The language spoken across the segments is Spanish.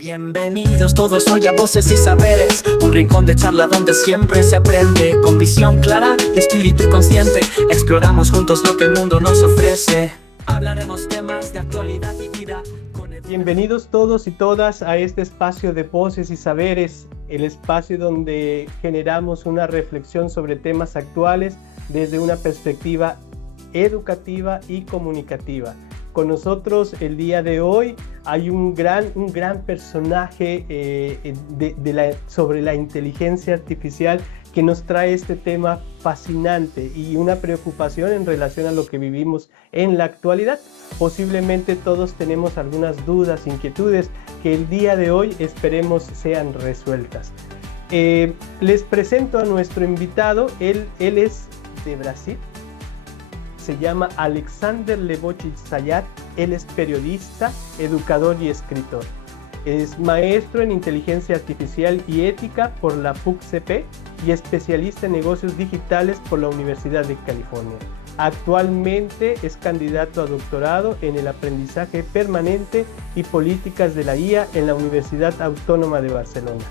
Bienvenidos todos hoy a Voces y Saberes, un rincón de charla donde siempre se aprende. Con visión clara, espíritu consciente, exploramos juntos lo que el mundo nos ofrece. Hablaremos temas de actualidad y vida. Bienvenidos todos y todas a este espacio de Voces y Saberes, el espacio donde generamos una reflexión sobre temas actuales desde una perspectiva educativa y comunicativa. Con nosotros el día de hoy hay un gran personaje sobre la inteligencia artificial que nos trae este tema fascinante y una preocupación en relación a lo que vivimos en la actualidad. Posiblemente todos tenemos algunas dudas, inquietudes que el día de hoy esperemos sean resueltas. Les presento a nuestro invitado. Él es de Brasil. Se llama Alexander Lebovic Sayat. Él es periodista, educador y escritor. Es maestro en inteligencia artificial y ética por la PUC-CP y especialista en negocios digitales por la Universidad de California. Actualmente es candidato a doctorado en el aprendizaje permanente y políticas de la IA en la Universidad Autónoma de Barcelona.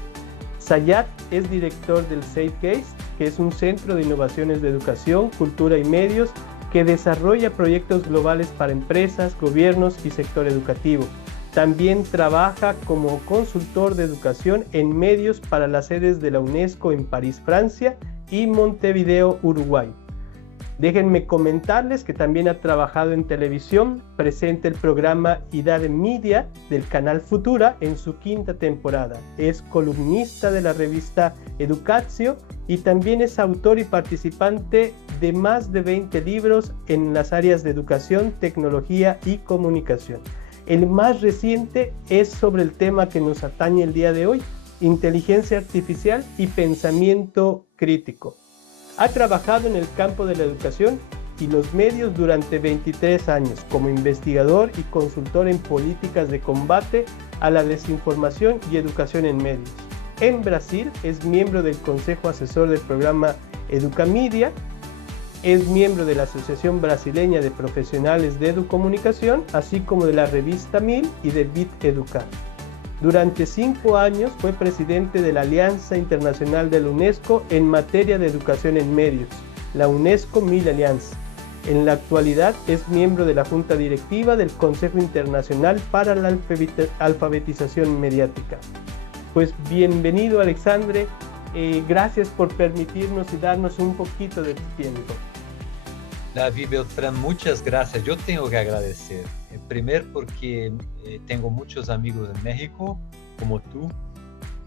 Sayat es director del Zeitgeist, que es un centro de innovaciones de educación, cultura y medios que desarrolla proyectos globales para empresas, gobiernos y sector educativo. También trabaja como consultor de educación en medios para las sedes de la UNESCO en París, Francia y Montevideo, Uruguay. Déjenme comentarles que también ha trabajado en televisión, presenta el programa Idade Media del canal Futura en su 5ª temporada. Es columnista de la revista Educatio y también es autor y participante de más de 20 libros en las áreas de educación, tecnología y comunicación. El más reciente es sobre el tema que nos atañe el día de hoy, inteligencia artificial y pensamiento crítico. Ha trabajado en el campo de la educación y los medios durante 23 años como investigador y consultor en políticas de combate a la desinformación y educación en medios. En Brasil es miembro del Consejo Asesor del programa Educamedia, es miembro de la Asociación Brasileña de Profesionales de Educomunicación, así como de la revista MIL y de Bit Educar. Durante 5 años fue presidente de la Alianza Internacional de la UNESCO en materia de educación en medios, la UNESCO MIL Alianza. En la actualidad es miembro de la Junta Directiva del Consejo Internacional para la Alfabetización Mediática. Pues bienvenido, Alexandre. Gracias por permitirnos y darnos un poquito de tu tiempo. David Beltrán, muchas gracias. Yo tengo que agradecer. Primero porque tengo muchos amigos en México, como tú.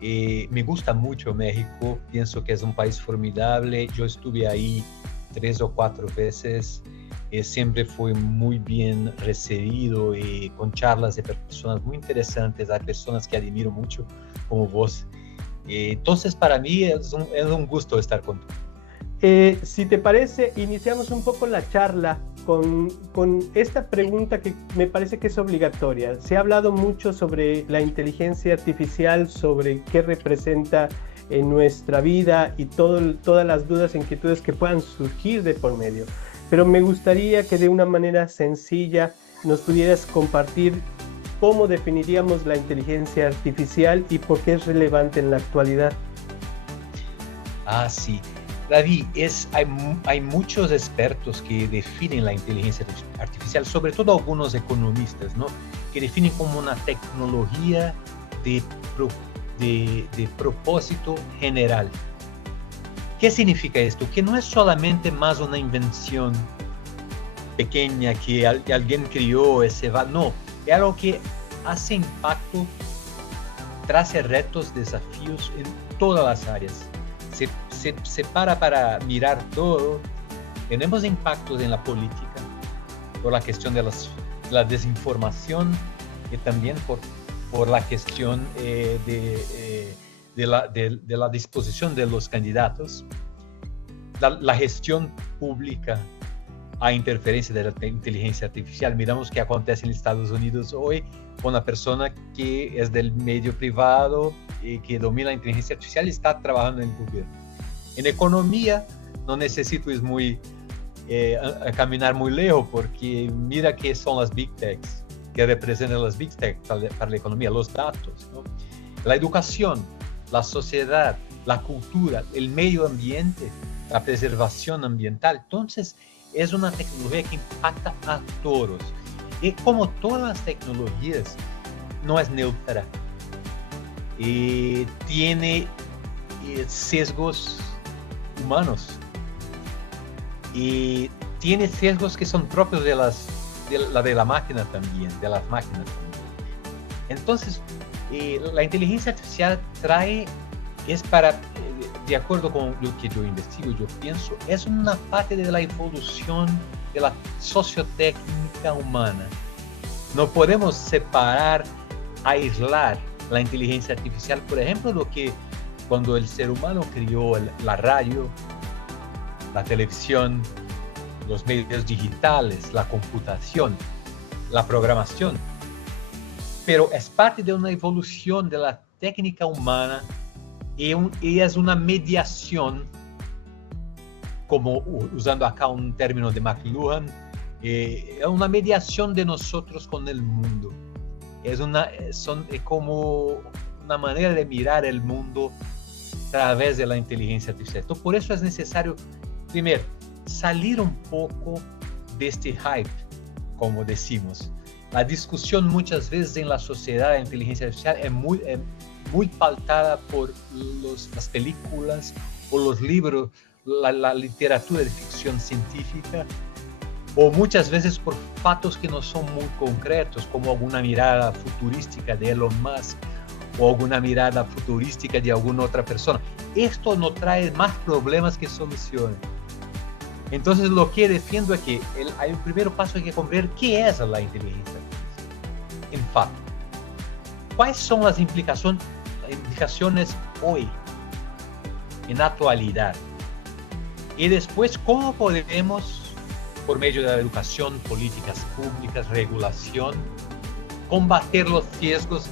Me gusta mucho México. Pienso que es un país formidable. Yo estuve ahí 3 o 4 veces. Siempre fui muy bien recibido con charlas de personas muy interesantes. Hay personas que admiro mucho, como vos. Entonces, para mí es un gusto estar contigo. Si te parece, iniciamos un poco la charla con esta pregunta que me parece que es obligatoria. Se ha hablado mucho sobre la inteligencia artificial, sobre qué representa en nuestra vida y todas las dudas e inquietudes que puedan surgir de por medio. Pero me gustaría que de una manera sencilla nos pudieras compartir cómo definiríamos la inteligencia artificial y por qué es relevante en la actualidad. Sí. David, hay muchos expertos que definen la inteligencia artificial, sobre todo algunos economistas, ¿no? Que definen como una tecnología de propósito general. ¿Qué significa esto? Que no es solamente más una invención pequeña que alguien crió y se va. No, es algo que hace impacto, trae retos, desafíos en todas las áreas. Se para mirar todo. Tenemos impactos en la política, por la cuestión de la desinformación y también por la cuestión de la disposición de los candidatos, la gestión pública a interferencia de la inteligencia artificial. Miramos qué acontece en Estados Unidos hoy con una persona que es del medio privado y que domina la inteligencia artificial y está trabajando en el gobierno. En economía no necesito caminar muy lejos porque mira qué son las Big Techs. que representan las Big Tech para la economía, los datos, ¿no? La educación, la sociedad, la cultura, el medio ambiente, la preservación ambiental. Entonces, es una tecnología que impacta a todos. Y como todas las tecnologías, no es neutra. Tiene sesgos humanos. Y tiene sesgos que son propios de la máquina también, de las máquinas también. Entonces, la inteligencia artificial es para, de acuerdo con lo que yo investigo, yo pienso, es una parte de la evolución de la sociotécnica humana. No podemos separar, aislar la inteligencia artificial, por ejemplo, lo que cuando el ser humano creó la radio, la televisión, los medios digitales, la computación, la programación. Pero es parte de una evolución de la técnica humana y es una mediación, como usando acá un término de McLuhan, es una mediación de nosotros con el mundo. Es como una manera de mirar el mundo a través de la inteligencia artificial. Entonces, por eso es necesario, primero, salir un poco de este hype, como decimos. La discusión muchas veces en la sociedad de la inteligencia artificial es muy pautada por las películas o los libros, la literatura de ficción científica, o muchas veces por fatos que no son muy concretos, como alguna mirada futurística de Elon Musk o alguna mirada futurística de alguna otra persona. Esto no trae más problemas que soluciones. Entonces, lo que defiendo es que hay un primer paso, hay que comprender qué es la inteligencia artificial. En fato, ¿cuáles son las implicaciones hoy, en la actualidad? Y después, ¿cómo podemos, por medio de la educación, políticas públicas, regulación, combatir los riesgos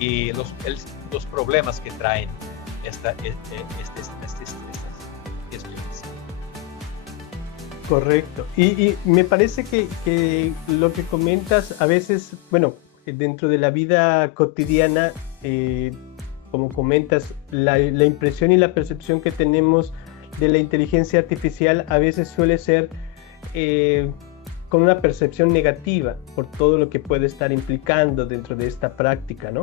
y los problemas que traen estas cuestiones? Correcto. Y me parece que lo que comentas a veces, bueno, dentro de la vida cotidiana, como comentas, la impresión y la percepción que tenemos de la inteligencia artificial a veces suele ser con una percepción negativa por todo lo que puede estar implicando dentro de esta práctica, ¿no?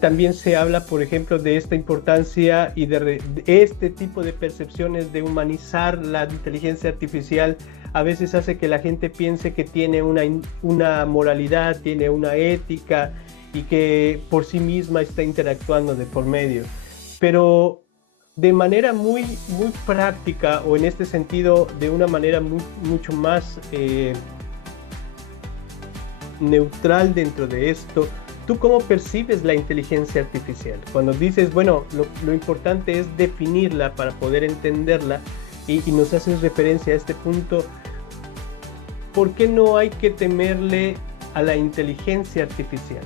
También se habla, por ejemplo, de esta importancia y de este tipo de percepciones de humanizar la inteligencia artificial. A veces hace que la gente piense que tiene una moralidad, tiene una ética y que por sí misma está interactuando de por medio. Pero de manera muy práctica, o en este sentido de una manera mucho más neutral dentro de esto, ¿tú cómo percibes la inteligencia artificial? Cuando dices, bueno, lo importante es definirla para poder entenderla, y nos haces referencia a este punto, ¿por qué no hay que temerle a la inteligencia artificial?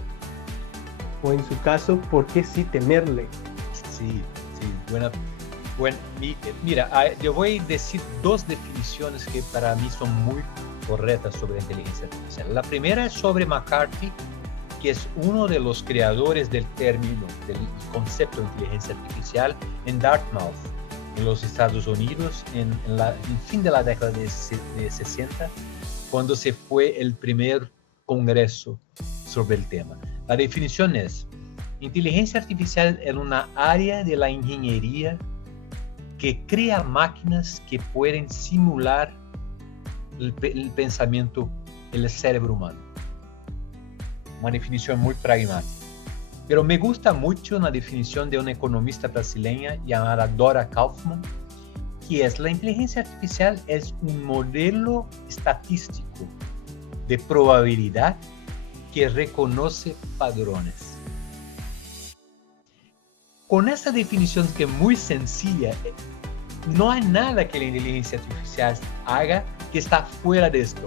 O en su caso, ¿por qué sí temerle? Sí, buena. Mira, yo voy a decir dos definiciones que para mí son muy correctas sobre la inteligencia artificial. La primera es sobre McCarthy, que es uno de los creadores del término, del concepto de inteligencia artificial en Dartmouth, en los Estados Unidos, en fin de la década de 60, cuando se fue el primer congreso sobre el tema. La definición es: inteligencia artificial es una área de la ingeniería que crea máquinas que pueden simular el pensamiento, el cerebro humano. Una definición muy pragmática. Pero me gusta mucho una definición de una economista brasileña llamada Dora Kaufman, que es: la inteligencia artificial es un modelo estadístico de probabilidad que reconoce patrones. Con esta definición, que es muy sencilla, no hay nada que la inteligencia artificial haga que está fuera de esto.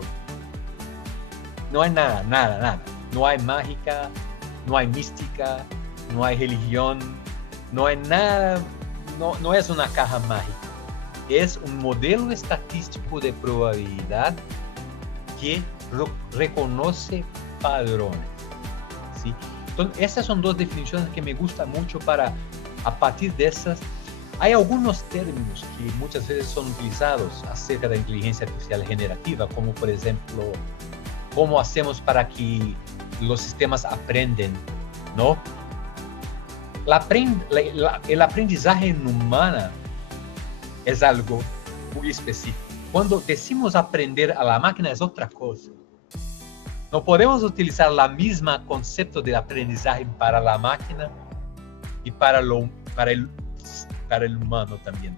No hay nada. No hay mágica, no hay mística, no hay religión, no hay nada, no es una caja mágica. Es un modelo estadístico de probabilidad que reconoce padrones. ¿Sí? Entonces, esas son dos definiciones que me gustan mucho para, a partir de esas, hay algunos términos que muchas veces son utilizados acerca de la inteligencia artificial generativa, como por ejemplo, cómo hacemos para que los sistemas aprenden, ¿no? El aprendizaje en humana es algo muy específico. Cuando decimos aprender a la máquina es otra cosa. No podemos utilizar la misma concepto de aprendizaje para la máquina y para el humano también.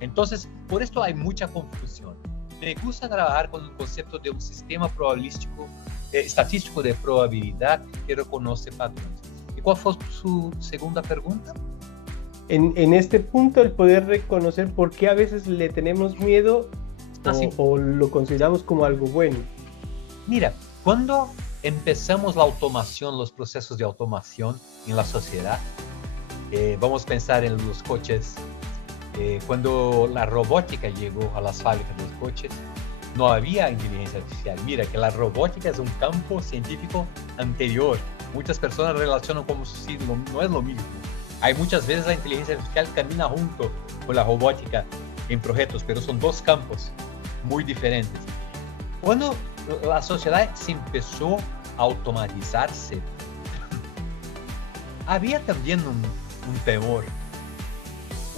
Entonces, por esto hay mucha confusión. Me gusta trabajar con el concepto de un sistema probabilístico, estatístico de probabilidad que reconoce patrones. ¿Y cuál fue su segunda pregunta? En este punto, el poder reconocer por qué a veces le tenemos miedo o lo consideramos como algo bueno. Mira, cuando empezamos la automación, los procesos de automación en la sociedad, vamos a pensar en los coches. Cuando la robótica llegó a las fábricas de los coches, no había inteligencia artificial. Mira que la robótica es un campo científico anterior. Muchas personas relacionan como si no es lo mismo. Hay muchas veces la inteligencia artificial camina junto con la robótica en proyectos, pero son dos campos muy diferentes. Cuando la sociedad se empezó a automatizarse, había también un temor,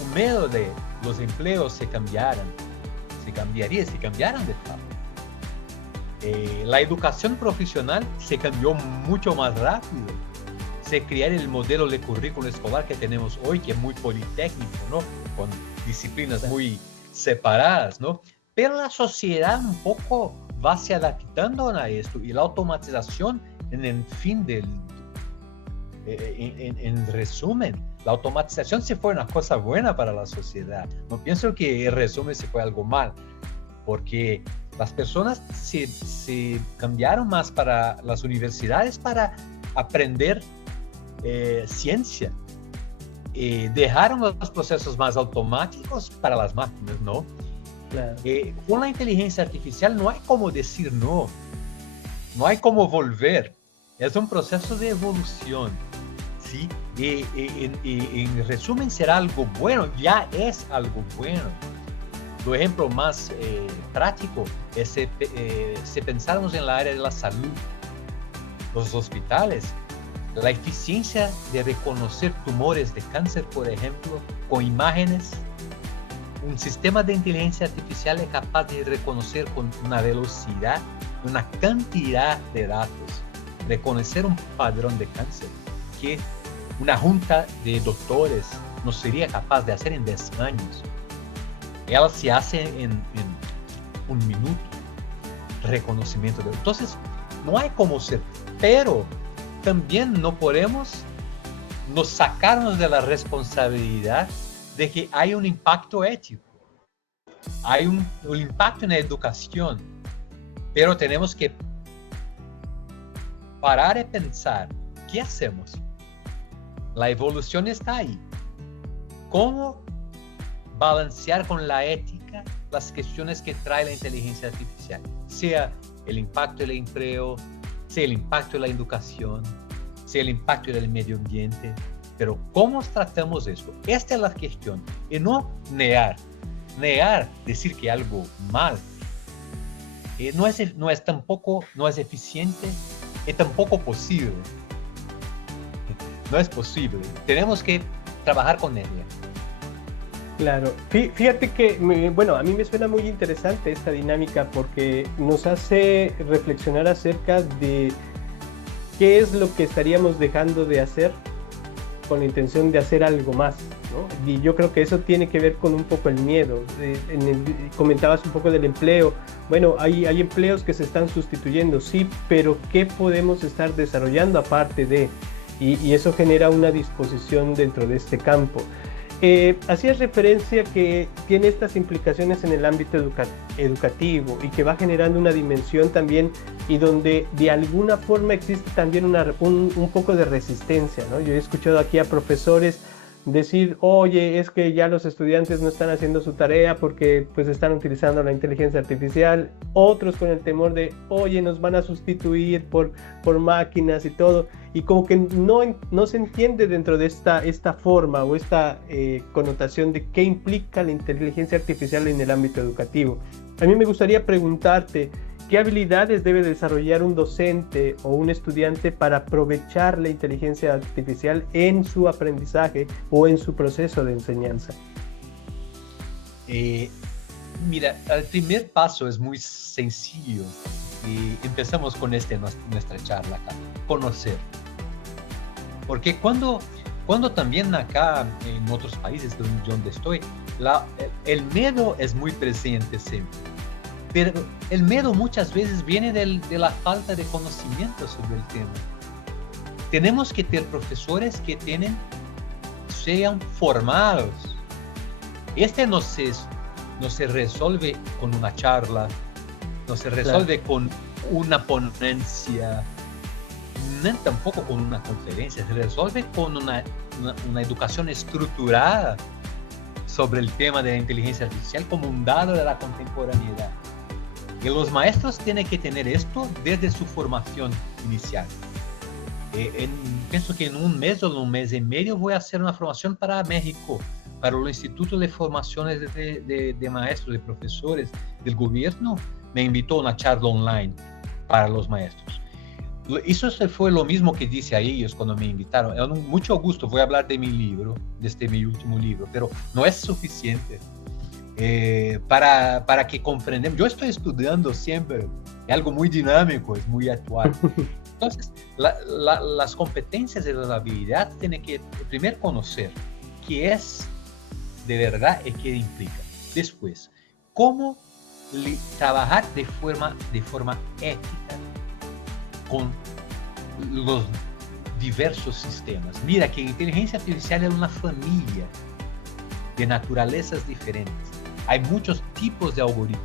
un miedo de los empleos se cambiaran de fábrica. La educación profesional se cambió mucho más rápido. Se creó el modelo de currículo escolar que tenemos hoy, que es muy politécnico, ¿no? Con disciplinas muy separadas, ¿no? Pero la sociedad un poco va se adaptando a esto y la automatización, en resumen, la automatización se fue una cosa buena para la sociedad. No pienso que en resumen se fue algo mal, porque las personas se cambiaron más para las universidades para aprender ciencia. Dejaron los procesos más automáticos para las máquinas, ¿no? Claro. Con la inteligencia artificial no hay como decir no hay como volver. Es un proceso de evolución, ¿sí? En resumen, será algo bueno, ya es algo bueno. El ejemplo más práctico es si pensáramos en la área de la salud, los hospitales, la eficiencia de reconocer tumores de cáncer, por ejemplo, con imágenes. Un sistema de inteligencia artificial es capaz de reconocer con una velocidad, una cantidad de datos, reconocer un padrón de cáncer que una junta de doctores no sería capaz de hacer en 10 años. Ella se hace en un minuto, reconocimiento de... Entonces, no hay como ser, pero también no podemos nos sacarnos de la responsabilidad de que hay un impacto ético, hay un impacto en la educación, pero tenemos que parar y pensar, ¿qué hacemos? La evolución está ahí. ¿Cómo balancear con la ética las cuestiones que trae la inteligencia artificial? Sea el impacto del empleo, sea el impacto de la educación, sea el impacto del medio ambiente. Pero ¿cómo tratamos eso? Esta es la cuestión. Y no negar, decir que algo mal, no es eficiente y tampoco posible. No es posible. Tenemos que trabajar con ella. Claro, fíjate que, bueno, a mí me suena muy interesante esta dinámica porque nos hace reflexionar acerca de qué es lo que estaríamos dejando de hacer con la intención de hacer algo más, ¿no? Y yo creo que eso tiene que ver con un poco el miedo. Comentabas un poco del empleo. Bueno, hay empleos que se están sustituyendo, sí, pero ¿qué podemos estar desarrollando aparte de? Y eso genera una disposición dentro de este campo. Hacías referencia que tiene estas implicaciones en el ámbito educativo y que va generando una dimensión también y donde de alguna forma existe también un poco de resistencia, ¿no? Yo he escuchado aquí a profesores decir, oye, es que ya los estudiantes no están haciendo su tarea porque pues están utilizando la inteligencia artificial, otros con el temor de, oye, nos van a sustituir por máquinas y todo, y como que no se entiende dentro de esta forma o esta connotación de qué implica la inteligencia artificial en el ámbito educativo. A mí me gustaría preguntarte, ¿qué habilidades debe desarrollar un docente o un estudiante para aprovechar la inteligencia artificial en su aprendizaje o en su proceso de enseñanza? Mira, el primer paso es muy sencillo y empezamos con nuestra charla acá, conocer. Porque cuando también acá en otros países donde estoy, el miedo es muy presente siempre. Pero el miedo muchas veces viene de la falta de conocimiento sobre el tema. Tenemos que tener profesores que sean formados. No se resuelve con una charla, no se resuelve con una ponencia, ni tampoco con una conferencia, se resuelve con una educación estructurada sobre el tema de la inteligencia artificial como un dado de la contemporaneidad. Y los maestros tienen que tener esto desde su formación inicial. Pienso que en un mes o en un mes y medio voy a hacer una formación para México, para el Instituto de Formaciones de Maestros, de Profesores del Gobierno. Me invitó a una charla online para los maestros. Eso fue lo mismo que dije a ellos cuando me invitaron. Mucho gusto, voy a hablar de mi libro, de mi último libro, pero no es suficiente. Para que comprendamos. Yo estoy estudiando siempre, es algo muy dinámico, es muy actual. Entonces, las competencias y las habilidades tienen que primero conocer qué es de verdad y qué implica. Después, cómo trabajar de forma ética con los diversos sistemas. Mira que la inteligencia artificial es una familia de naturalezas diferentes. Hay muchos tipos de algoritmos.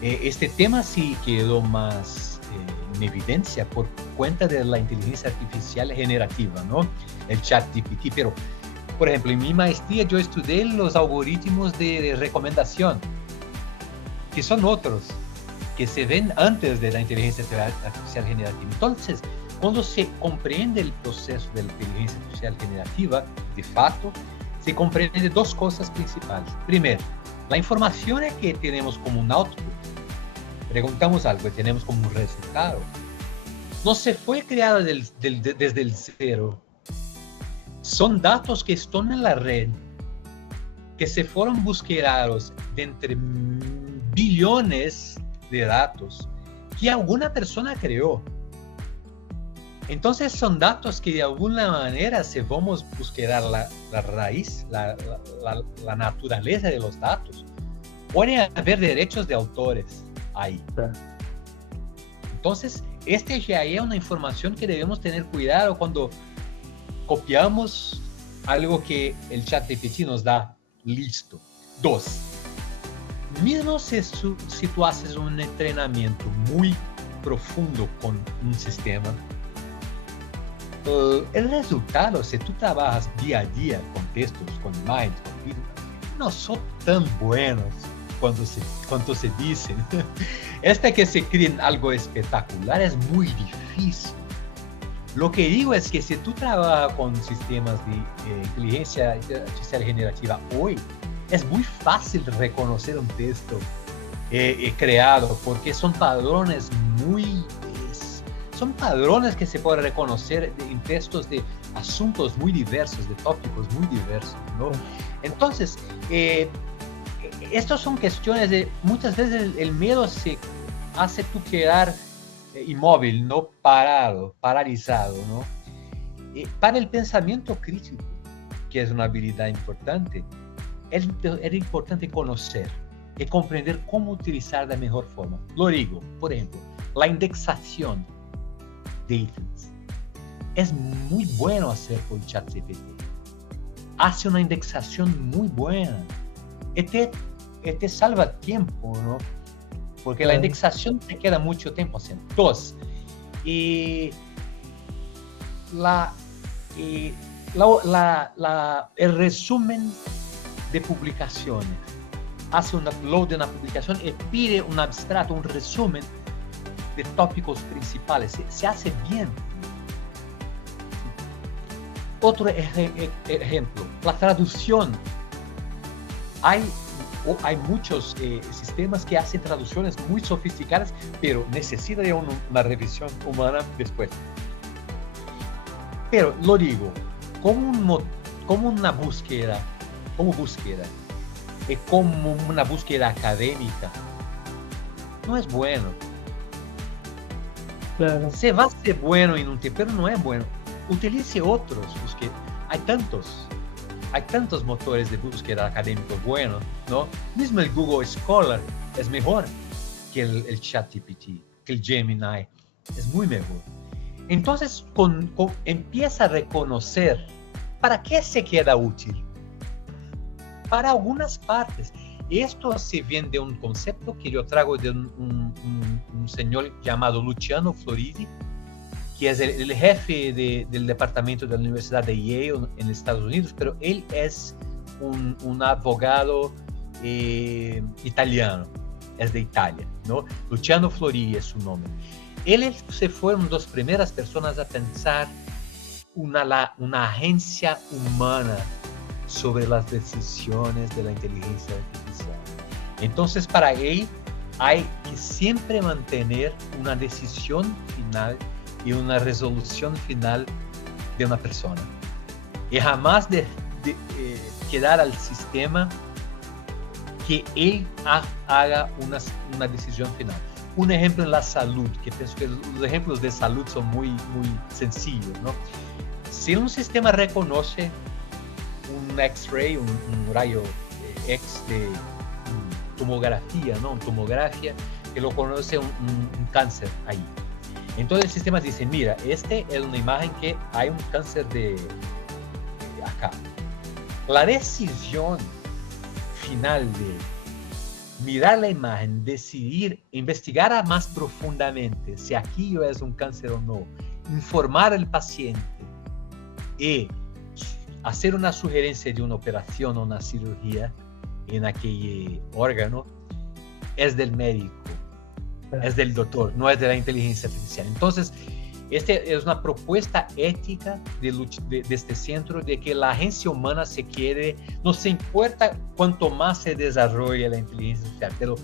Este tema sí quedó más en evidencia por cuenta de la inteligencia artificial generativa, ¿no? El ChatGPT. Pero, por ejemplo, en mi maestría yo estudié los algoritmos de recomendación, que son otros, que se ven antes de la inteligencia artificial generativa. Entonces, cuando se comprende el proceso de la inteligencia artificial generativa, de facto, se comprende dos cosas principales. Primero, la información que tenemos como un output. Preguntamos algo y tenemos como un resultado. No se fue creada desde el cero. Son datos que están en la red, que se fueron buscados de entre billones de datos que alguna persona creó. Entonces son datos que de alguna manera, si vamos a buscar la raíz, la naturaleza de los datos, puede haber derechos de autores ahí. Entonces, ya es una información que debemos tener cuidado cuando copiamos algo que el ChatGPT nos da listo. 2. Mismo si tú haces un entrenamiento muy profundo con un sistema, el resultado, si tú trabajas día a día con textos, con imágenes, con vídeos, no son tan buenos cuanto se dicen. Que se creen algo espectacular es muy difícil. Lo que digo es que si tú trabajas con sistemas de inteligencia artificial generativa hoy, es muy fácil reconocer un texto creado, porque son padrones que se pueden reconocer en textos de asuntos muy diversos, de tópicos muy diversos, ¿no? Entonces, estas son cuestiones de, muchas veces el miedo se hace tú quedar inmóvil, ¿no? Paralizado, ¿no? Para el pensamiento crítico, que es una habilidad importante, es importante conocer y comprender cómo utilizar de mejor forma. Lo digo, por ejemplo, la indexación de ítems. Es muy bueno hacer por ChatGPT. Hace una indexación muy buena. Te salva tiempo, ¿no? Porque la indexación te queda mucho tiempo haciendo. 2. el resumen de publicaciones. Hace un upload de una publicación y pide un abstrato, un resumen de tópicos principales. Se hace bien. Otro ejemplo, la traducción. Hay muchos sistemas que hacen traducciones muy sofisticadas, pero necesita de una revisión humana después. Pero lo digo, como una búsqueda, como una búsqueda académica, no es bueno. Claro. Se va a ser bueno en un tiempo, pero no es bueno. Utilice otros, busque. Hay tantos motores de búsqueda académicos buenos, ¿no? Mismo el Google Scholar es mejor que el ChatGPT, que el Gemini, es muy mejor. Entonces, empieza a reconocer para qué se queda útil. Para algunas partes. Esto se viene de un concepto que yo traigo de un señor llamado Luciano Floridi, que es el jefe del departamento de la Universidad de Yale en Estados Unidos, pero él es un abogado italiano, es de Italia, ¿no? Luciano Floridi es su nombre. Él se fue una de las primeras personas a pensar una agencia humana sobre las decisiones de la inteligencia artificial. Entonces, para él hay que siempre mantener una decisión final y una resolución final de una persona. Y jamás de quedar al sistema que él haga una decisión final. Un ejemplo en la salud, que pienso que los ejemplos de salud son muy, muy sencillos, ¿no? Si un sistema reconoce un X-ray, un rayo X de tomografía, ¿no? Una tomografía que lo conoce un cáncer ahí. Entonces el sistema dice, mira, este es una imagen que hay un cáncer de acá. La decisión final de mirar la imagen, decidir, investigar más profundamente si aquello es un cáncer o no, informar al paciente y hacer una sugerencia de una operación o una cirugía en aquel órgano, es del médico, es del doctor, no es de la inteligencia artificial. Entonces, esta es una propuesta ética de este centro de que la agencia humana se quede, no se importa cuanto más se desarrolle la inteligencia artificial, pero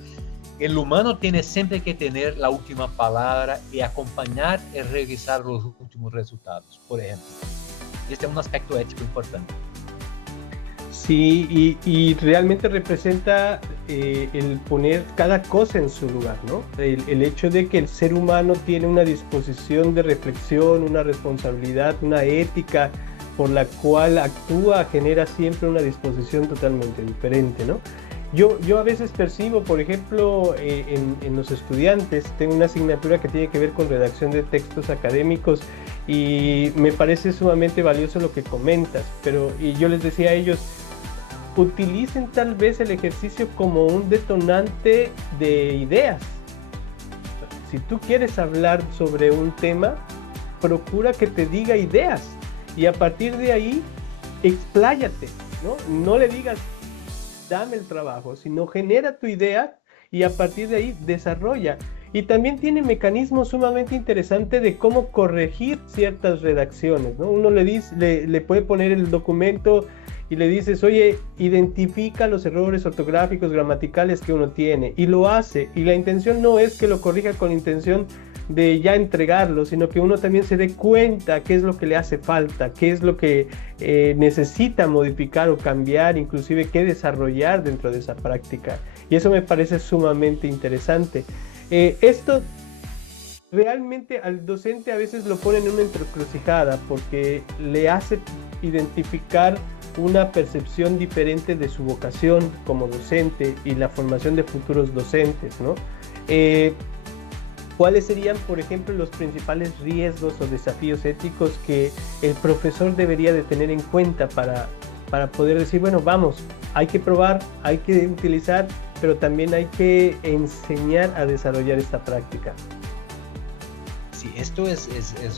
el humano tiene siempre que tener la última palabra y acompañar y revisar los últimos resultados, por ejemplo. Este es un aspecto ético importante. Sí, y realmente representa el poner cada cosa en su lugar, ¿no? El hecho de que el ser humano tiene una disposición de reflexión, una responsabilidad, una ética por la cual actúa, genera siempre una disposición totalmente diferente, ¿no? Yo a veces percibo, por ejemplo, en los estudiantes, tengo una asignatura que tiene que ver con redacción de textos académicos y me parece sumamente valioso lo que comentas, y yo les decía a ellos, utilicen tal vez el ejercicio como un detonante de ideas. Si tú quieres hablar sobre un tema, procura que te diga ideas y a partir de ahí, expláyate, ¿no? No le digas, dame el trabajo, sino genera tu idea y a partir de ahí desarrolla. Y también tiene mecanismos sumamente interesantes de cómo corregir ciertas redacciones, ¿no? Uno le puede poner el documento y le dices, oye, identifica los errores ortográficos, gramaticales que uno tiene, y lo hace, y la intención no es que lo corrija con intención de ya entregarlo, sino que uno también se dé cuenta qué es lo que le hace falta, qué es lo que necesita modificar o cambiar, inclusive qué desarrollar dentro de esa práctica, y eso me parece sumamente interesante. Esto realmente al docente a veces lo pone en una encrucijada porque le hace identificar una percepción diferente de su vocación como docente y la formación de futuros docentes, ¿no? ¿Cuáles serían, por ejemplo, los principales riesgos o desafíos éticos que el profesor debería de tener en cuenta para poder decir, bueno, vamos, hay que probar, hay que utilizar, pero también hay que enseñar a desarrollar esta práctica? Sí, esto es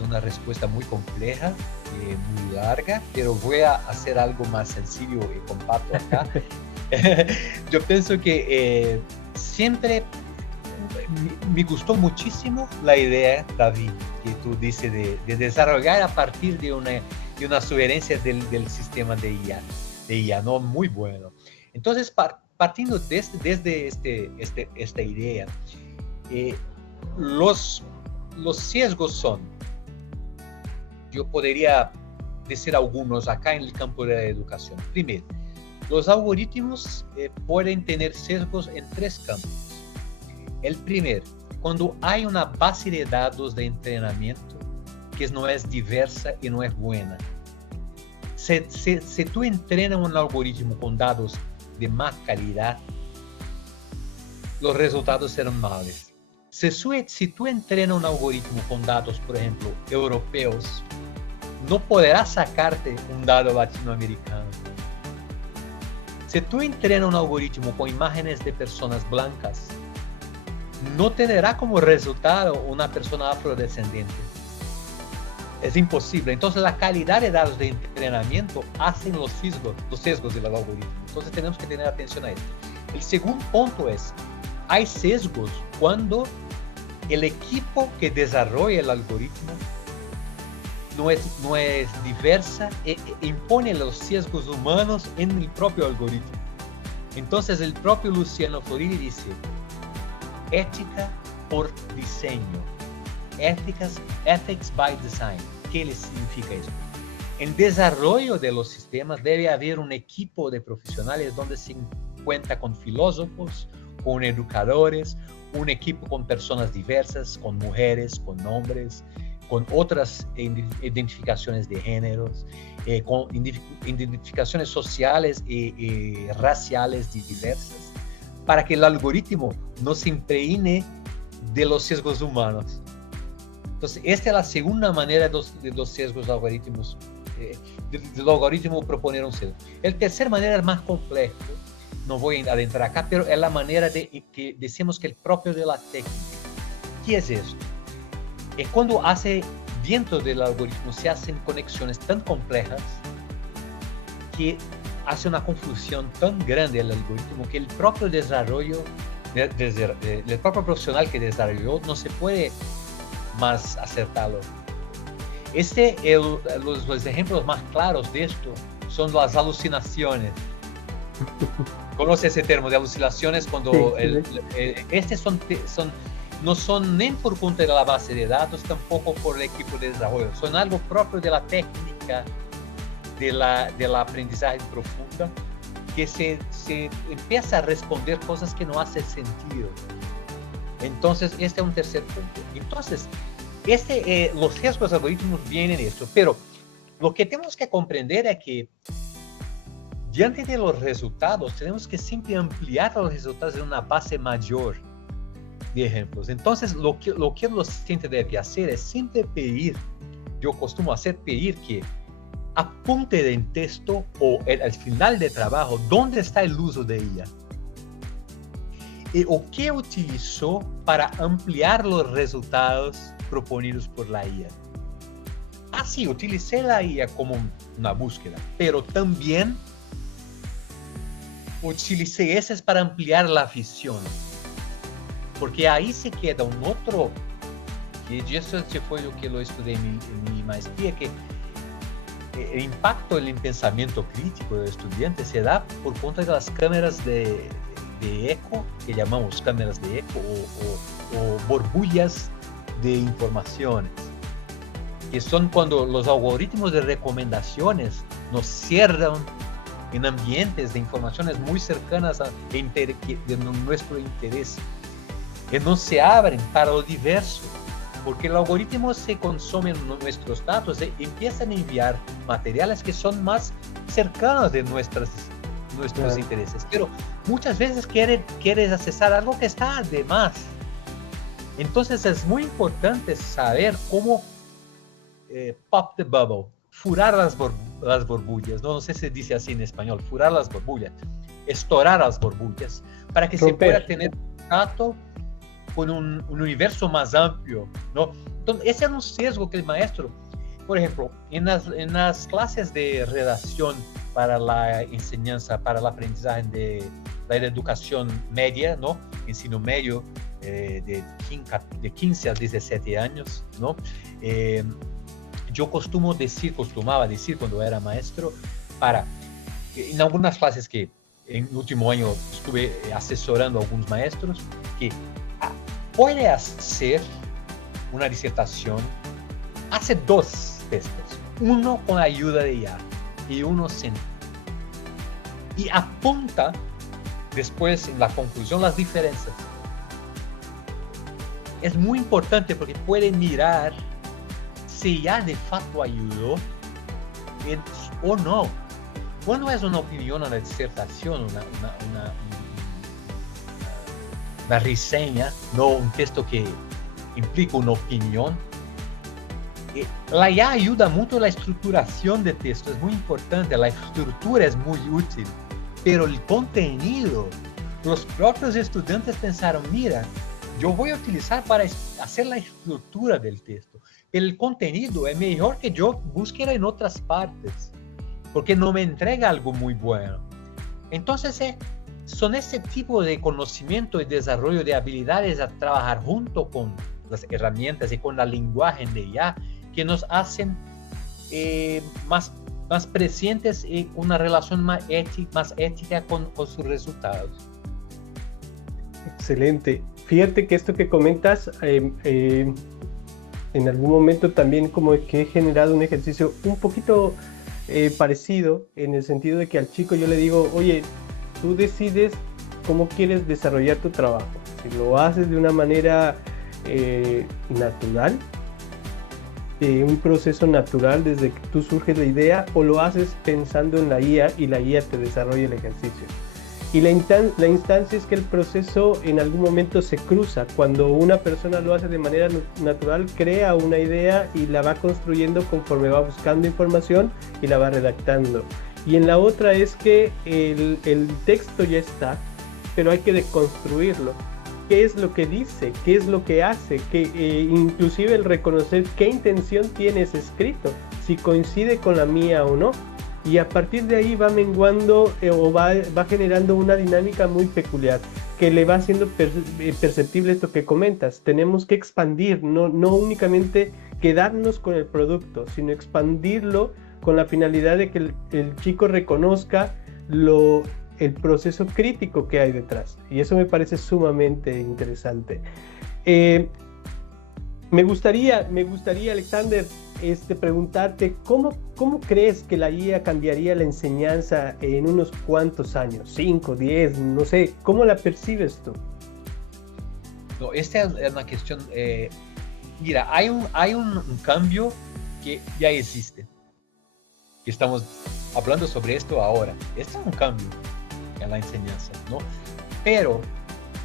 una respuesta muy compleja, muy larga, pero voy a hacer algo más sencillo y compacto acá. Yo pienso que siempre me gustó muchísimo la idea, David, que tú dices de desarrollar a partir de una sugerencia del sistema de IA, ¿no? Muy bueno. Entonces, partiendo desde esta idea, los sesgos son, yo podría decir algunos acá en el campo de la educación. Primero, los algoritmos pueden tener sesgos en 3 campos. El primero, cuando hay una base de datos de entrenamiento que no es diversa y no es buena. Si tú entrenas un algoritmo con datos de más calidad, los resultados serán malos. Si tú entrenas un algoritmo con datos, por ejemplo, europeos, no podrás sacarte un dado latinoamericano. Si tú entrenas un algoritmo con imágenes de personas blancas, no tendrá como resultado una persona afrodescendiente. Es imposible. Entonces, la calidad de datos de entrenamiento hacen los sesgos del algoritmo. Entonces, tenemos que tener atención a esto. El segundo punto es, hay sesgos cuando el equipo que desarrolla el algoritmo no es diversa e impone los sesgos humanos en el propio algoritmo. Entonces, el propio Luciano Floridi dice, ética por diseño, ethics by design. ¿Qué les significa esto? En desarrollo de los sistemas debe haber un equipo de profesionales donde se cuenta con filósofos, con educadores, un equipo con personas diversas, con mujeres, con hombres, con otras identificaciones de géneros, con identificaciones sociales y raciales diversas, para que el algoritmo no se impregne de los sesgos humanos. Entonces, esta es la segunda manera de los sesgos algoritmos, del algoritmo proponer un sesgo. La tercera manera es más compleja, no voy a adentrar acá, pero es la manera de que decimos que el propio de la técnica. ¿Qué es esto? Es cuando dentro del algoritmo se hacen conexiones tan complejas que hace una confusión tan grande el algoritmo que el propio desarrollo, el propio profesional que desarrolló no se puede más acertarlo. Los ejemplos más claros de esto son las alucinaciones. ¿Conoce ese término de alucinaciones? Cuando no son ni por cuenta de la base de datos, tampoco por el equipo de desarrollo. Son algo propio de la técnica de la aprendizaje profunda, que se empieza a responder cosas que no hacen sentido. Entonces, este es un tercer punto. Entonces, los sesgos algoritmos vienen de esto, pero lo que tenemos que comprender es que diante de los resultados, tenemos que siempre ampliar los resultados en una base mayor de ejemplos. Entonces, lo que el docente debe hacer es siempre pedir, yo costumo pedir que apunte en texto o al final de trabajo dónde está el uso de IA. O qué utilizó para ampliar los resultados proponidos por la IA. Sí, utilicé la IA como una búsqueda, pero también utilicé esas para ampliar la visión. Porque ahí se queda un otro, que eso fue lo que lo estudié en mi maestría, que el impacto en el pensamiento crítico del estudiante se da por cuenta de las cámaras de eco, que llamamos cámaras de eco o borbullas de informaciones, que son cuando los algoritmos de recomendaciones nos cierran en ambientes de informaciones muy cercanas de nuestro interés, que no se abren para lo diverso, porque el algoritmo se consume nuestros datos y empiezan a enviar materiales que son más cercanos de nuestros intereses, pero muchas veces quieres accesar algo que está de más. Entonces es muy importante saber cómo pop the bubble, furar las burbujas, no sé si se dice así en español, furar las burbujas, estourar las burbujas, para que se pueda tener contacto con un universo más amplio, ¿no? Entonces, ese es un sesgo que el maestro, por ejemplo, en las clases de redacción para la enseñanza, para el aprendizaje de la educación media, ¿no? Ensino medio, de 15 a 17 años, ¿no? Yo costumaba decir cuando era maestro, en algunas clases que en el último año estuve asesorando a algunos maestros, que puede hacer una disertación, hace 2 textos, uno con ayuda de IA y uno sin. Y apunta después en la conclusión las diferencias. Es muy importante porque puede mirar si ya de facto ayudó o no. Cuando es una opinión, una disertación, una reseña, no un texto que implica una opinión, la IA ayuda mucho a la estructuración del texto, es muy importante, la estructura es muy útil, pero el contenido, los propios estudiantes pensaron, mira, yo voy a utilizar para hacer la estructura del texto, el contenido es mejor que yo busque en otras partes, porque no me entrega algo muy bueno. Entonces, son ese tipo de conocimiento y desarrollo de habilidades a trabajar junto con las herramientas y con la lenguaje de IA que nos hacen más presentes y una relación más ética con sus resultados. Excelente. Fíjate que esto que comentas, en algún momento también como que he generado un ejercicio un poquito parecido, en el sentido de que al chico yo le digo, oye, tú decides cómo quieres desarrollar tu trabajo. Si lo haces de una manera natural, un proceso natural desde que tú surges la idea, o lo haces pensando en la IA y la IA te desarrolla el ejercicio. Y la instancia es que el proceso en algún momento se cruza. Cuando una persona lo hace de manera natural, crea una idea y la va construyendo conforme va buscando información y la va redactando. Y en la otra es que el texto ya está, pero hay que deconstruirlo. ¿Qué es lo que dice? ¿Qué es lo que hace? Inclusive el reconocer qué intención tiene ese escrito, si coincide con la mía o no. Y a partir de ahí va menguando o va generando una dinámica muy peculiar que le va haciendo perceptible esto que comentas. Tenemos que expandir, no únicamente quedarnos con el producto, sino expandirlo con la finalidad de que el chico reconozca el proceso crítico que hay detrás. Y eso me parece sumamente interesante. Me gustaría, Alexander, preguntarte ¿cómo crees que la IA cambiaría la enseñanza en unos cuantos años? 5, 10, no sé, ¿cómo la percibes tú? No, esta es una cuestión, mira, hay un cambio que ya existe, que estamos hablando sobre esto ahora. Este es un cambio en la enseñanza, ¿no? Pero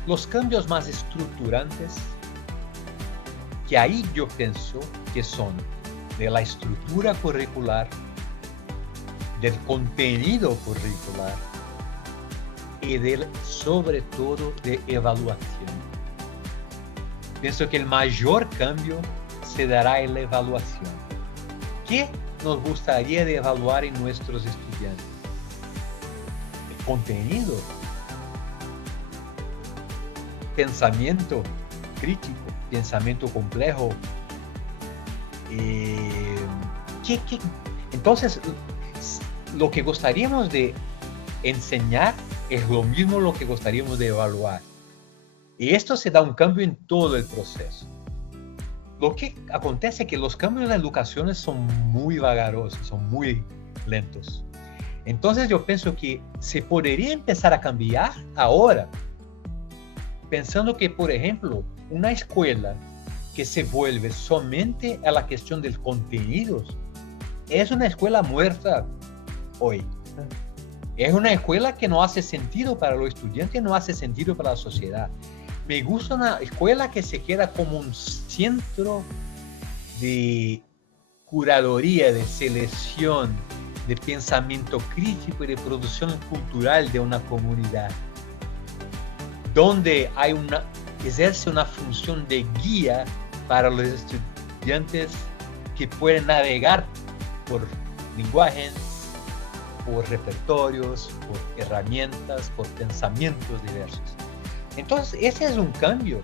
los cambios más estructurantes, que ahí yo pienso que son de la estructura curricular, del contenido curricular y sobre todo de evaluación. Pienso que el mayor cambio se dará en la evaluación. ¿Qué nos gustaría de evaluar en nuestros estudiantes? El contenido, pensamiento crítico, pensamiento complejo. Entonces, lo que gustaríamos de enseñar es lo mismo lo que gustaríamos de evaluar. Y esto se da un cambio en todo el proceso. Lo que acontece es que los cambios en la educación son muy vagarosos, son muy lentos. Entonces yo pienso que se podría empezar a cambiar ahora, pensando que, por ejemplo, una escuela que se vuelve solamente a la cuestión del contenido es una escuela muerta hoy. Es una escuela que no hace sentido para los estudiantes, no hace sentido para la sociedad. Me gusta una escuela que se queda como un centro de curaduría, de selección, de pensamiento crítico y de producción cultural de una comunidad, donde hay ejerce una función de guía para los estudiantes que pueden navegar por lenguajes, por repertorios, por herramientas, por pensamientos diversos. Entonces, ese es un cambio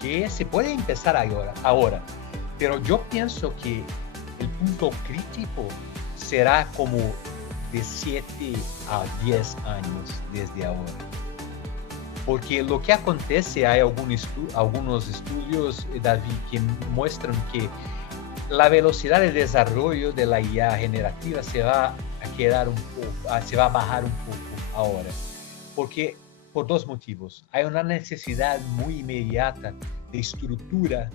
que se puede empezar ahora. Pero yo pienso que el punto crítico será como de 7 a 10 años desde ahora. Porque lo que acontece, hay algunos estudios, David, que muestran que la velocidad de desarrollo de la IA generativa se va a bajar un poco ahora. Porque por dos motivos. Hay una necesidad muy inmediata de estructura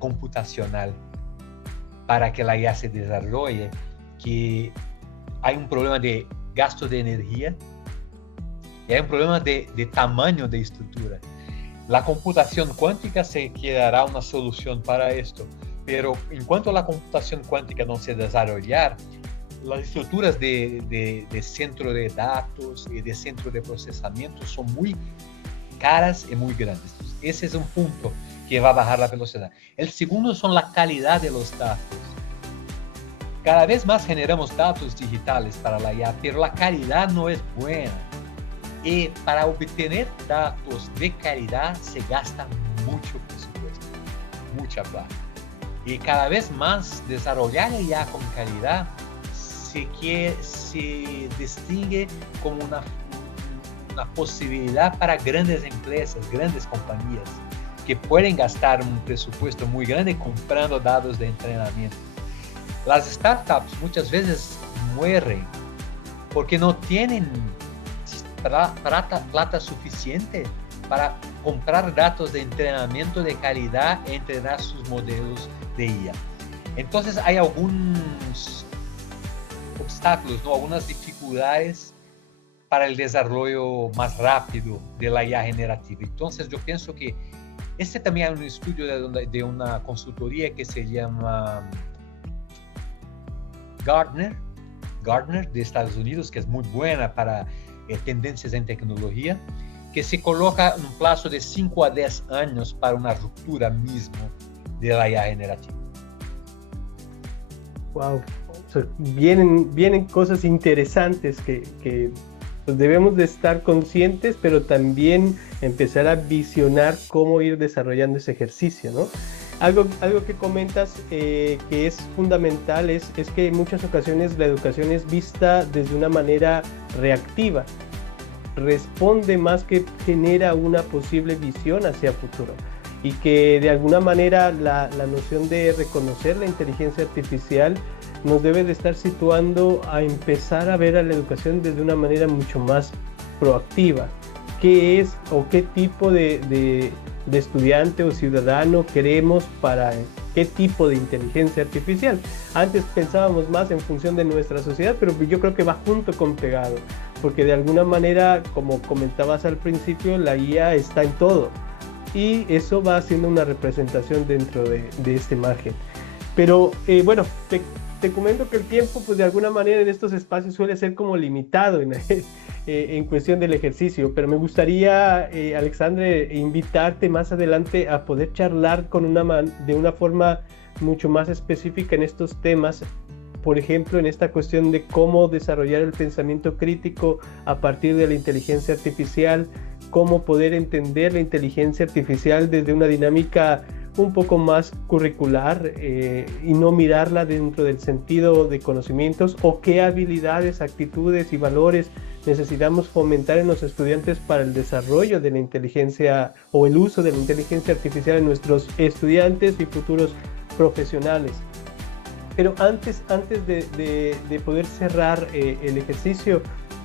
computacional para que la IA se desarrolle, que hay un problema de gasto de energía y hay un problema de tamaño de estructura. La computación cuántica se quedará una solución para esto, pero en cuanto la computación cuántica no se desarrollar, las estructuras de centro de datos y de centro de procesamiento son muy caras y muy grandes. Ese es un punto que va a bajar la velocidad. El segundo son la calidad de los datos. Cada vez más generamos datos digitales para la IA, pero la calidad no es buena. Y para obtener datos de calidad se gasta mucho presupuesto, mucha plata. Y cada vez más desarrollar la IA con calidad se distingue como una posibilidad para grandes empresas, grandes compañías, que pueden gastar un presupuesto muy grande comprando datos de entrenamiento. Las startups muchas veces mueren porque no tienen plata suficiente para comprar datos de entrenamiento de calidad e entrenar sus modelos de IA. Entonces hay algunos obstáculos, ¿no? Algunas dificultades para el desarrollo más rápido de la IA generativa. Entonces yo pienso que este también es un estudio de una consultoría que se llama Gartner de Estados Unidos, que es muy buena para tendencias en tecnología, que se coloca un plazo de 5 a 10 años para una ruptura mismo de la IA generativa. Wow, o sea, vienen cosas interesantes que pues debemos de estar conscientes, pero también empezar a visionar cómo ir desarrollando ese ejercicio, ¿no? Algo que comentas que es fundamental es que en muchas ocasiones la educación es vista desde una manera reactiva, responde más que genera una posible visión hacia futuro, y que de alguna manera la noción de reconocer la inteligencia artificial nos debe de estar situando a empezar a ver a la educación desde una manera mucho más proactiva. ¿Qué es o qué tipo de estudiante o ciudadano queremos para qué tipo de inteligencia artificial? Antes pensábamos más en función de nuestra sociedad, pero yo creo que va junto con pegado, porque de alguna manera, como comentabas al principio, la IA está en todo y eso va haciendo una representación dentro de este margen. Pero bueno, te comento que el tiempo, pues de alguna manera en estos espacios suele ser como limitado en cuestión del ejercicio, pero me gustaría, Alexandre, invitarte más adelante a poder charlar de una forma mucho más específica en estos temas, por ejemplo, en esta cuestión de cómo desarrollar el pensamiento crítico a partir de la inteligencia artificial, cómo poder entender la inteligencia artificial desde una dinámica un poco más curricular y no mirarla dentro del sentido de conocimientos, o qué habilidades, actitudes y valores necesitamos fomentar en los estudiantes para el desarrollo de la inteligencia o el uso de la inteligencia artificial en nuestros estudiantes y futuros profesionales. Pero antes de poder cerrar el ejercicio,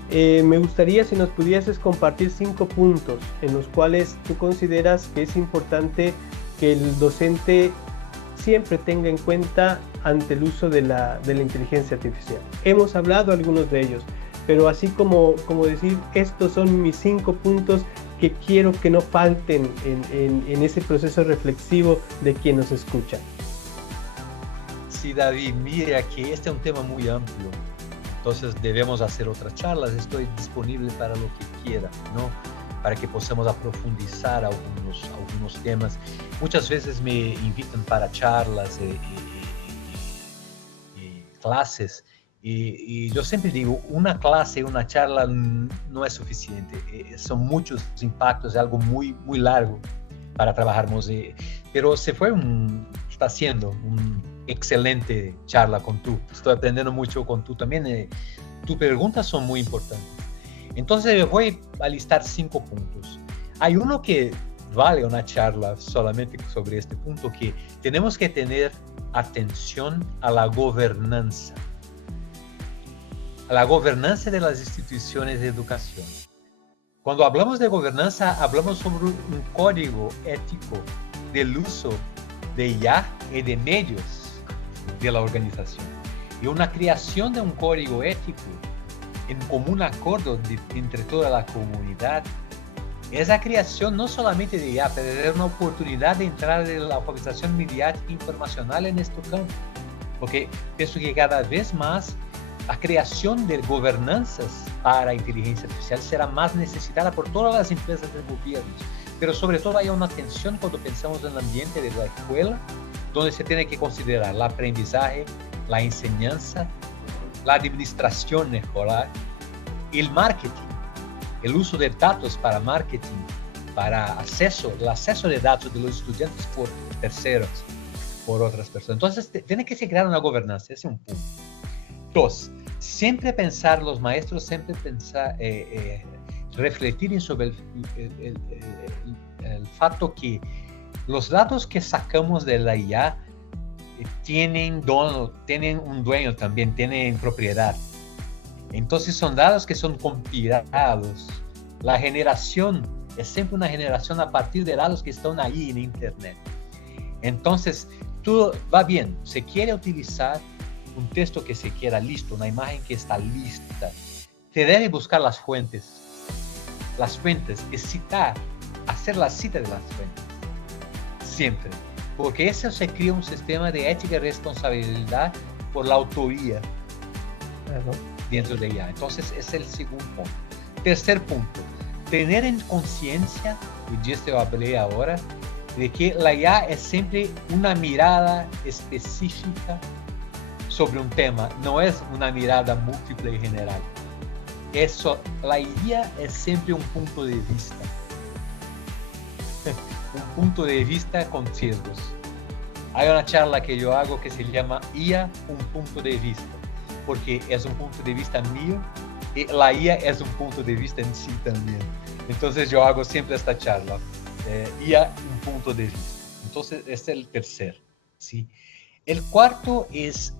me gustaría si nos pudieses compartir 5 puntos en los cuales tú consideras que es importante que el docente siempre tenga en cuenta ante el uso de la inteligencia artificial. Hemos hablado algunos de ellos, pero así como decir, estos son mis 5 puntos que quiero que no falten en ese proceso reflexivo de quien nos escucha. Sí, David, mira que este es un tema muy amplio, entonces debemos hacer otras charlas, estoy disponible para lo que quiera, ¿no? para que possamos aprofundizar algunos temas. Muchas veces me invitan para charlas y clases, y yo siempre digo, una clase, una charla no es suficiente, son muchos impactos, es algo muy, muy largo para trabajarmos, pero está siendo un excelente charla con tú, estoy aprendiendo mucho con tú también, tus preguntas son muy importantes. Entonces yo voy a listar 5 puntos. Hay uno que vale una charla solamente sobre este punto, que tenemos que tener atención a la gobernanza de las instituciones de educación. Cuando hablamos de gobernanza, hablamos sobre un código ético del uso de IA y de medios de la organización. Y una creación de un código ético en común acuerdo entre toda la comunidad, esa creación no solamente de IA, pero es una oportunidad de entrar en la alfabetización mediática e informacional en este campo. Porque pienso que cada vez más la creación de gobernanzas para inteligencia artificial será más necesitada por todas las empresas de gobierno. Pero sobre todo hay una tensión cuando pensamos en el ambiente de la escuela, donde se tiene que considerar el aprendizaje, la enseñanza, la administración escolar, el marketing, el uso de datos para marketing, para el acceso de datos de los estudiantes por terceros, por otras personas. Entonces, tiene que se crear una gobernanza, ese es un punto. 2, siempre pensar, los maestros siempre pensar, refletir sobre el fato que los datos que sacamos de la IA tienen un dueño también, tienen propiedad. Entonces son datos que son compilados. La generación es siempre una generación a partir de datos que están ahí en Internet. Entonces, todo va bien. Se quiere utilizar un texto que se quiera listo, una imagen que está lista. Se debe buscar las fuentes y citar, hacer la cita de las fuentes. Siempre. Porque eso se crea un sistema de ética y responsabilidad por la autoría dentro de ella. Entonces, es el segundo punto. Tercer punto, tener en conciencia, y de esto yo hablé ahora, de que la IA es siempre una mirada específica sobre un tema, no es una mirada múltiple y general. La IA es siempre un punto de vista. Un punto de vista con sesgos. Hay una charla que yo hago que se llama IA, un punto de vista, porque es un punto de vista mío y la IA es un punto de vista en sí también. Entonces yo hago siempre esta charla, IA, un punto de vista. Entonces este es el tercer, ¿sí? El cuarto es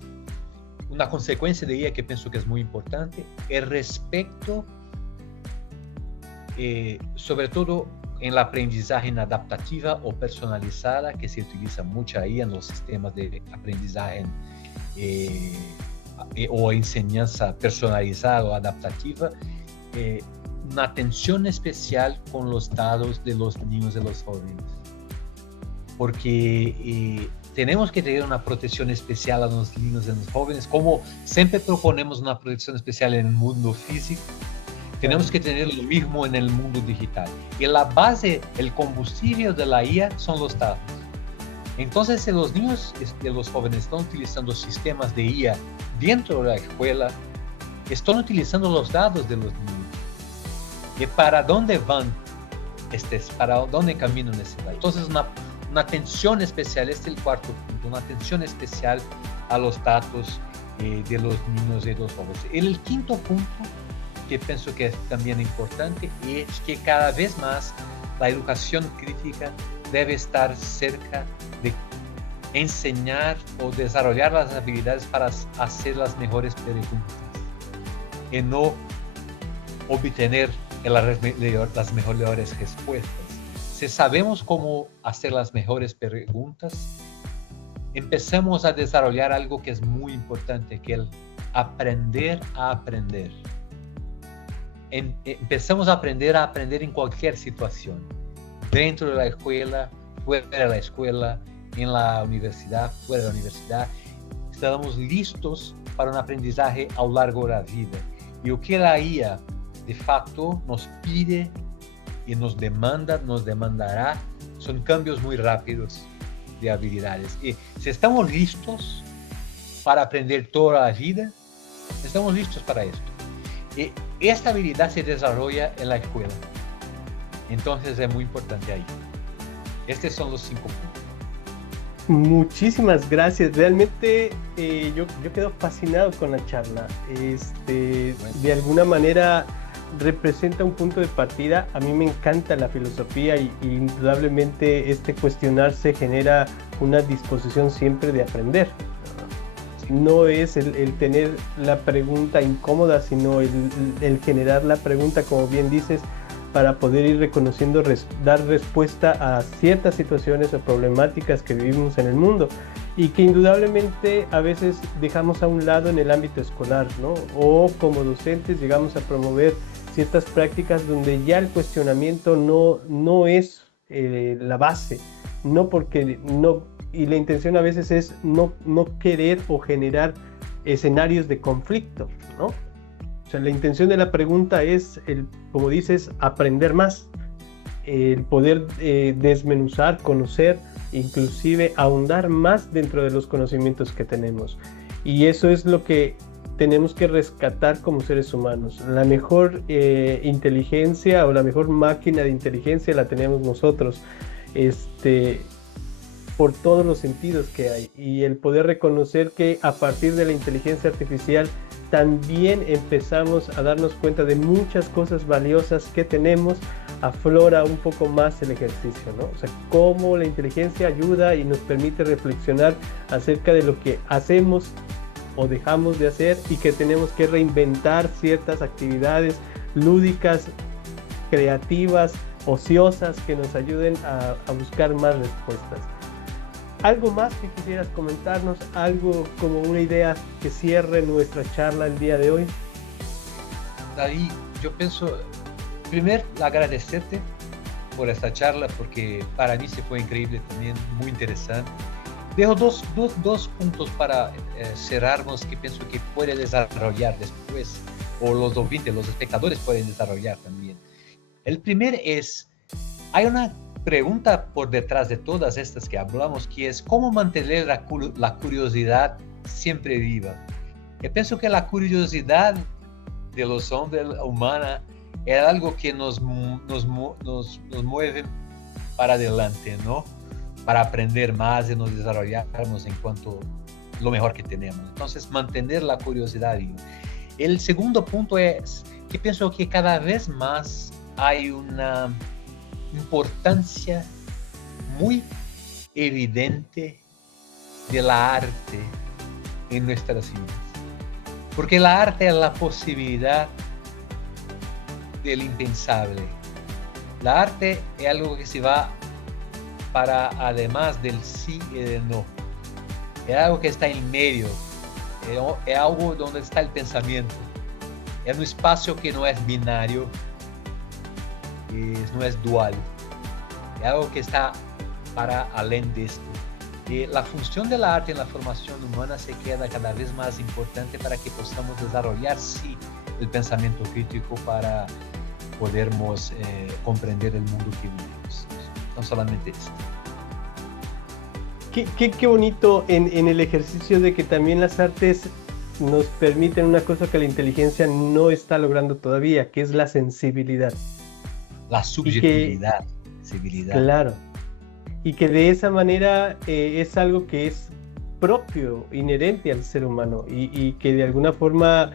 una consecuencia de IA que pienso que es muy importante, el respeto, sobre todo en la aprendizaje adaptativa o personalizada, que se utiliza mucho ahí en los sistemas de aprendizaje o enseñanza personalizada o adaptativa, una atención especial con los datos de los niños y los jóvenes. Porque tenemos que tener una protección especial a los niños y los jóvenes, como siempre proponemos una protección especial en el mundo físico. Tenemos que tener lo mismo en el mundo digital. Y la base, el combustible de la IA son los datos. Entonces, si los niños y los jóvenes están utilizando sistemas de IA dentro de la escuela, están utilizando los datos de los niños. ¿Y para dónde van? ¿Para dónde caminan ese dato? Entonces, una atención especial, este es el cuarto punto, una atención especial a los datos de los niños y los jóvenes. El quinto punto, que pienso que es también importante, es que cada vez más la educación crítica debe estar cerca de enseñar o desarrollar las habilidades para hacer las mejores preguntas y no obtener las mejores respuestas. Si sabemos cómo hacer las mejores preguntas, empezamos a desarrollar algo que es muy importante, que es el aprender a aprender. Empezamos a aprender en cualquier situación, dentro de la escuela, fuera de la escuela, en la universidad, fuera de la universidad. Estamos listos para un aprendizaje a lo largo de la vida. Y lo que la IA de facto nos pide y nos demandará, son cambios muy rápidos de habilidades. Y si estamos listos para aprender toda la vida, estamos listos para esto. Y esta habilidad se desarrolla en la escuela. Entonces es muy importante ahí. Estos son los 5 puntos. Muchísimas gracias. Realmente yo quedo fascinado con la charla. De alguna manera representa un punto de partida. A mí me encanta la filosofía y indudablemente este cuestionarse genera una disposición siempre de aprender. No es el tener la pregunta incómoda, sino el generar la pregunta, como bien dices, para poder ir reconociendo, dar respuesta a ciertas situaciones o problemáticas que vivimos en el mundo y que indudablemente a veces dejamos a un lado en el ámbito escolar, ¿no? O como docentes llegamos a promover ciertas prácticas donde ya el cuestionamiento no es la base, no porque no, y la intención a veces es no querer o generar escenarios de conflicto, ¿no? O sea, la intención de la pregunta es, como dices, aprender más, el poder desmenuzar, conocer, inclusive ahondar más dentro de los conocimientos que tenemos. Y eso es lo que tenemos que rescatar como seres humanos. La mejor inteligencia o la mejor máquina de inteligencia la tenemos nosotros, por todos los sentidos que hay. Y el poder reconocer que a partir de la inteligencia artificial también empezamos a darnos cuenta de muchas cosas valiosas que tenemos, aflora un poco más el ejercicio, ¿no? O sea, cómo la inteligencia ayuda y nos permite reflexionar acerca de lo que hacemos o dejamos de hacer y que tenemos que reinventar ciertas actividades lúdicas, creativas, ociosas que nos ayuden a buscar más respuestas. ¿Algo más que quisieras comentarnos? ¿Algo como una idea que cierre nuestra charla el día de hoy? David, yo pienso, primero agradecerte por esta charla porque para mí se fue increíble también, muy interesante. Dejo dos puntos para cerrarnos que pienso que puede desarrollar después, o los oyentes, los espectadores pueden desarrollar también. El primero es, hay una pregunta por detrás de todas estas que hablamos, que es cómo mantener la curiosidad siempre viva. Yo pienso que la curiosidad de los hombres, humana, es algo que nos mueve para adelante, ¿no? Para aprender más y nos desarrollarnos en cuanto a lo mejor que tenemos. Entonces, mantener la curiosidad viva. El segundo punto es que pienso que cada vez más hay una importancia muy evidente de la arte en nuestras vidas. Porque la arte es la posibilidad del impensable. La arte es algo que se va para además del sí y del no. Es algo que está en medio. Es algo donde está el pensamiento. Es un espacio que no es binario, no es dual. Es algo que está para além de esto. Y la función de la arte en la formación humana se queda cada vez más importante para que podamos desarrollar sí el pensamiento crítico para podermos comprender el mundo que vivimos. No solamente esto. Qué bonito en el ejercicio de que también las artes nos permiten una cosa que la inteligencia no está logrando todavía, que es la sensibilidad. La subjetividad. Sensibilidad. Claro. Y que de esa manera es algo que es propio, inherente al ser humano y que de alguna forma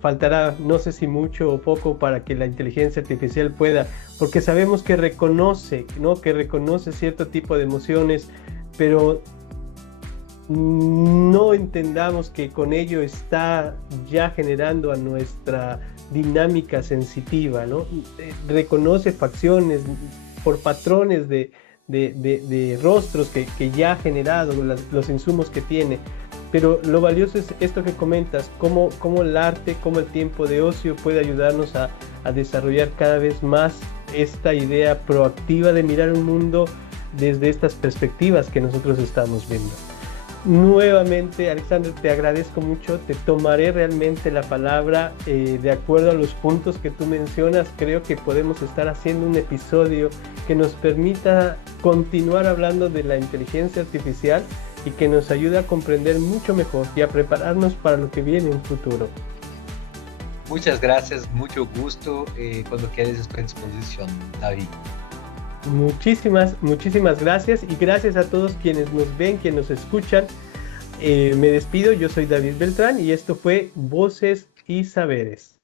faltará, no sé si mucho o poco, para que la inteligencia artificial pueda, porque sabemos que reconoce, ¿no? Que reconoce cierto tipo de emociones, pero no entendamos que con ello está ya generando a nuestra dinámica sensitiva, ¿no? Reconoce facciones por patrones de rostros que ya ha generado, los insumos que tiene. Pero lo valioso es esto que comentas, cómo el arte, cómo el tiempo de ocio puede ayudarnos a desarrollar cada vez más esta idea proactiva de mirar un mundo desde estas perspectivas que nosotros estamos viendo. Nuevamente, Alexander, te agradezco mucho, te tomaré realmente la palabra de acuerdo a los puntos que tú mencionas. Creo que podemos estar haciendo un episodio que nos permita continuar hablando de la inteligencia artificial y que nos ayude a comprender mucho mejor y a prepararnos para lo que viene en futuro. Muchas gracias, mucho gusto. Cuando quieras estoy a disposición, David. Muchísimas gracias y gracias a todos quienes nos ven, quienes nos escuchan. Me despido, yo soy David Beltrán y esto fue Voces y Saberes.